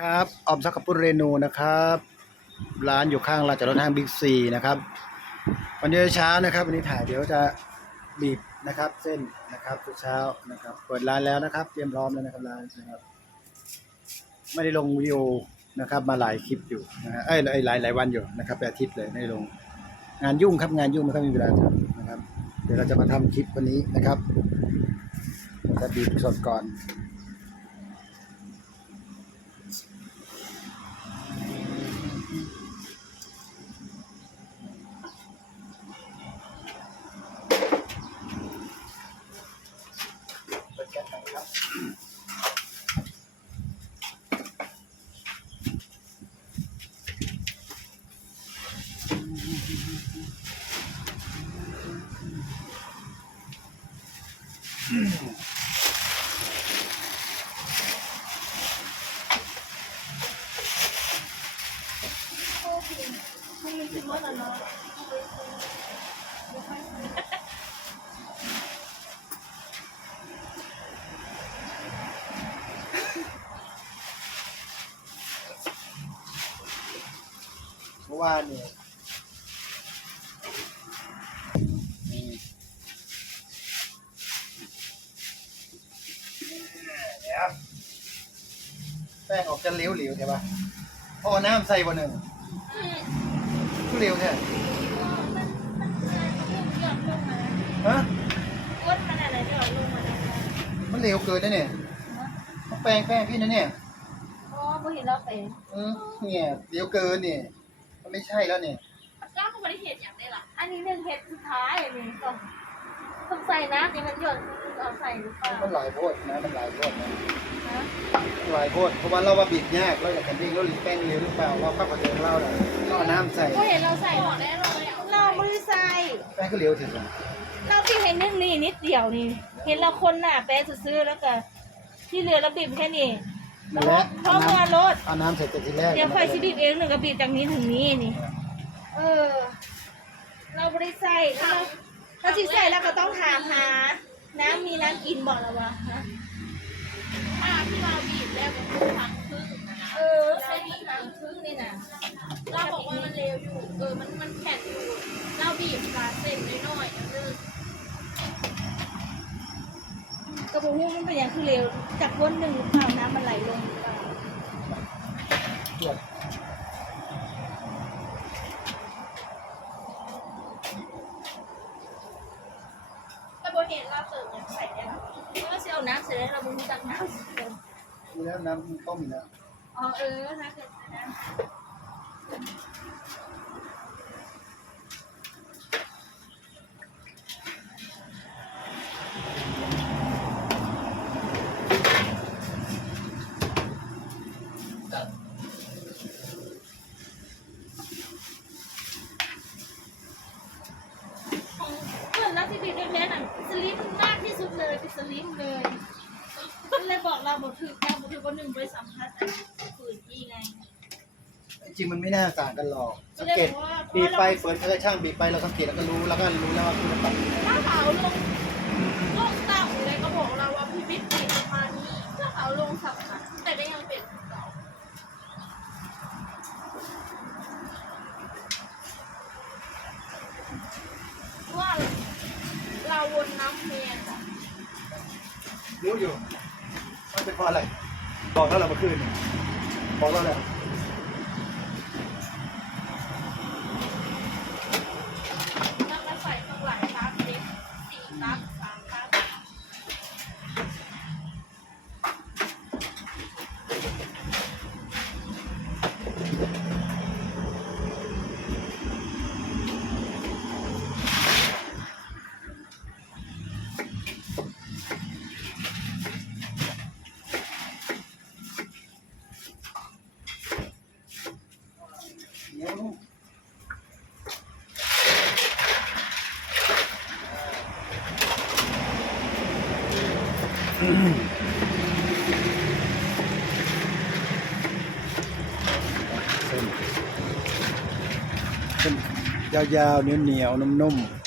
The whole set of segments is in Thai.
ครับออมสักกับปุเรนูนะครับ ร้านอยู่ข้างลานจอดรถห้างบิ๊กซีนะครับ วันนี้เช้านะครับ วันนี้ถ่ายเดี๋ยวจะบีบนะครับ เส้นนะครับเช้านะครับ เปิดร้านแล้วนะครับ เตรียมพร้อมแล้วนะครับร้านนะครับ ไม่ได้ลงวิดีโอนะครับ มาหลายคลิปอยู่นะฮะเอ้ยหลายหลายวันอยู่นะครับแปดอาทิตย์เลยไม่ได้ลง งานยุ่งครับงานยุ่งไม่ค่อยมีเวลาทำนะครับ เดี๋ยวเราจะมาทำคลิปวันนี้นะครับจะบีบสดก่อน เแป้งออกจะเหลวๆใช่ปะพอน้ำใส่บนหนึ่งผู้เหลวเนี่ยฮะก้นขนาดไหนที่เราลงมาได้มันเหลวเกินนะเนี่ยแป้งแป้งพี่นะเนี่ยอ๋อบ่เห็นเราเป็นเออเนี่ยเหลวเกินเนี่ย มันไม่ใช่แล้วเนี่ยก้าวเขาไม่ได้เห็นอย่างได้หรออันนี้หนึ่งเห็ดสุดท้ายอันนี้ต้องต้องใส่น้ำนี่มันหยด เอาใส่หรือเปล่ามันหลายโพดนะมันหลายโพดนะฮะหลายโพดเพราะว่าเราว่าบีบยากเราอยากกันดิ้งเราหลีแป้งเหลวหรือเปล่าเราข้าวผัดเองเราเนี่ยก็เอาน้ำใส่ก็เห็นเราใส่หมดได้เลยเราไม่ได้ใส่ แป้งก็เหลวถึงเราที่เห็นนึ่งนี่นิดเดียวนี่ เห็นเราคนหน้าแปะซื้อๆแล้วก็ ที่เหลือเราบีบแค่นี้นั่นแหละเพราะเมื่อรถเอาน้ำใส่แต่ทีแรกเดี๋ยวไฟสิบีบเองหนึ่งก็บีบจากนี้ถึงนี้นี่ เออ เราบริใส่ถ้าเราถ้าสิใส่แล้วก็ต้องถามหา น้ำมีน้ำกินบอกแล้ววะฮะถ้าพี่เราบีบแล้วเป็นคู่ทางครึ่งนะเออแค่นี้น้ำครึ่งนี่นะเราบอกว่ามันเร็วอยู่ เออ มันมันแข็งอยู่ เราบีบปลาเส้นน้อยๆนะนึงกระปุกมันเป็นอย่างคือเร็วจากก้นหนึ่งเปล่าน้ำมันไหลลงหรือเปล่า ตรวจ แต่โบเห็นเราเติมยังใส่ได้หรอ เพราะว่าสิเอาน้ำเสร็จแล้วเราบุญจากน้ำเสร็จ มีแล้วน้ำ ต้มอีกแล้ว อ๋อเออถ้าเกิดนะองเพื่อนแล้วที่บีบเล็กๆน่ะสลิมมากที่สุดเลยเป็นสลิมเลยก็เลยบอกเราบอกถื อแก้วบอกถือว่าหนึ่งบริสัมผัสแต่ฝืนที่ไง จริงมันไม่น่าต่างกันหรอก สังเกตบีบไปเปิดกระช่างบีบไปเราสังเกตแล้วก็รู้แล้วก็รู้แล้วว่าคือมันตัดถ้าเขาลงลงเต่าเลยก็บอกเราว่าพี่บิ๊กบีบประมาณนี้ถ้าเขาลงสับค่ะแต่ก็ยังเป็นเต่าว่าเราวนน้ำเมียค่ะรู้อยู่มันเป็นเพราะอะไร บอกแล้วเราเมื่อคืนเนี่ยบอกแล้วแหล เส้นยาวๆเหนียวๆนุ่มๆ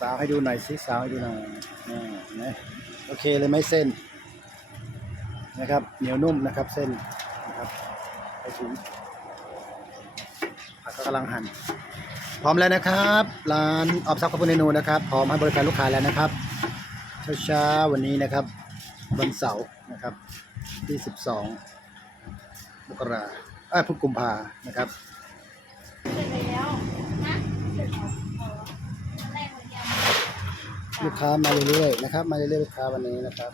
สาวให้ดูหน่อยสิสาวให้ดูหน่อยนี่นะโอเคเลยไหมเส้น นะครับ เหนียวนุ่มนะครับเส้นนะครับไปถึงผักก็กำลังหั่น พร้อมแล้วนะครับ ร้านออบซับข้าวปุ้นเมนูนะครับ พร้อมให้บริการลูกค้าแล้วนะครับเช้าๆวันนี้นะครับ วันเสาร์นะครับ ที่12มกราเอ้ยพฤศกุมภานะครับเสร็จแล้วนะเร็จแล้วอ๋ออันแรกเลยยังลูกค้ามาเรื่อยๆนะครับ มาเรื่อยๆลูกค้าวันนี้นะครับ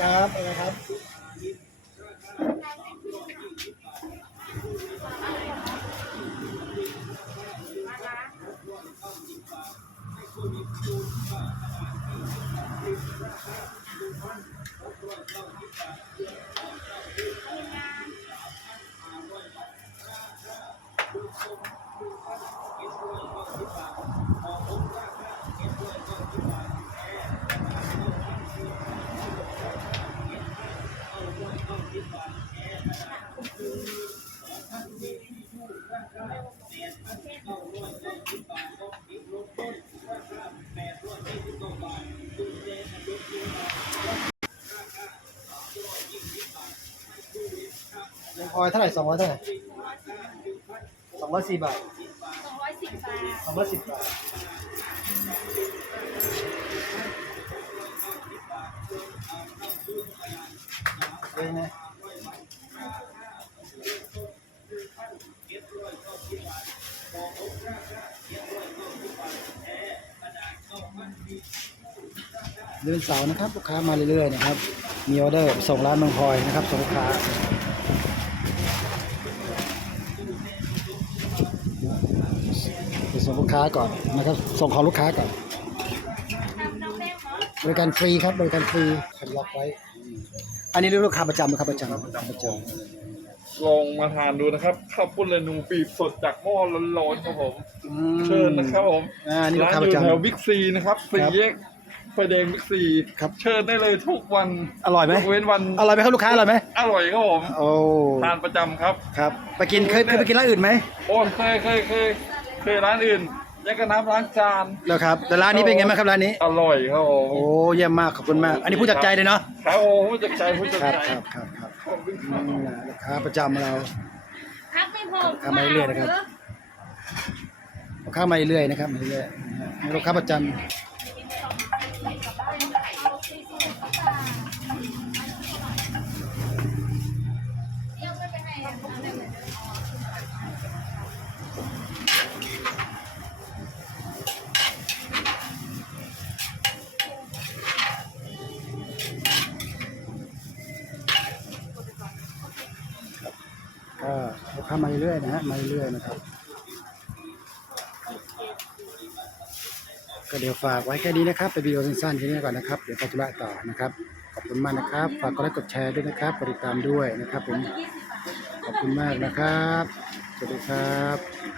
ครับอะไรครับ อยเท่าไหร่สองร้อยเท่าไหร่สองร้อยสี่บาทสองร้อยสิบบาทสองร้อยสิบบาทเป็นไงเดือนเสาร์นะครับลูกค้ามาเรื่อยๆนะครับ มีออเดอร์ส่งร้านเมืองพลอยนะครับส่งลูกค้า ไป ส่งลูกค้าก่อนนะครับ ส่งของลูกค้าก่อนทำน้ำแป้งเนาะบริการฟรีครับ บริการฟรีคันล็อกไว้อืมอันนี้เรียกลูกค้าประจำนะครับประจำประจำลองมาทานดูนะครับข้าวปุ้นเรนูปีบสดจากหม้อร้อนๆครับผมอืมเชิญนะครับผมอ่านี่ลูกร้านค้าอประยู่จำ แถวบิ๊กซีนะครับสี่ครับแยกไฟแดงบิ๊กซีครับ เชิญได้เลยทุกวันอร่อยไหมยกเว้นวันอร่อยไหมครับลูกค้าอร่อยไหมอร่อยครับผมโอ้ทานประจำครับ ครับ ไปกินเคยเคยไปกินร้านอื่นไหมโอ้ยเคยเคยเคย เคยร้านอื่นยังกระน้ำร้านจานแล้วครับ แต่ร้านนี้เป็นไงบ้างครับร้านนี้ อร่อยครับผมโอ้เยี่ยมมากขอบคุณมาก อันนี้พูดจากใจเลยเนาะ ครับโอ้ผู้จัดใจผู้จัดครับใจครับครับครับขอบคุณคอืรับมลูกค้าประจำเรา พักไม่พอทำมาเรื่อยๆนะครับ ลูกค้ามาเรื่อยๆนะครับมาเรื่อยๆลูกค้าประจำ ยังไม่ไปไหนอะเอาได้เลย ก็ ผ้ามาเรื่อยๆนะฮะมาเรื่อยๆนะครับ ก็เดี๋ยวฝากไว้แค่นี้นะครับ ไปวิดีโอสั้นๆแค่นี้ก่อนนะครับ เดี๋ยวไปธุระต่อนะครับ ขอบคุณมากนะครับ ฝากกดไลค์กดแชร์ด้วยนะครับกดติดตามด้วยนะครับผม ขอบคุณมากนะครับ สวัสดีครับ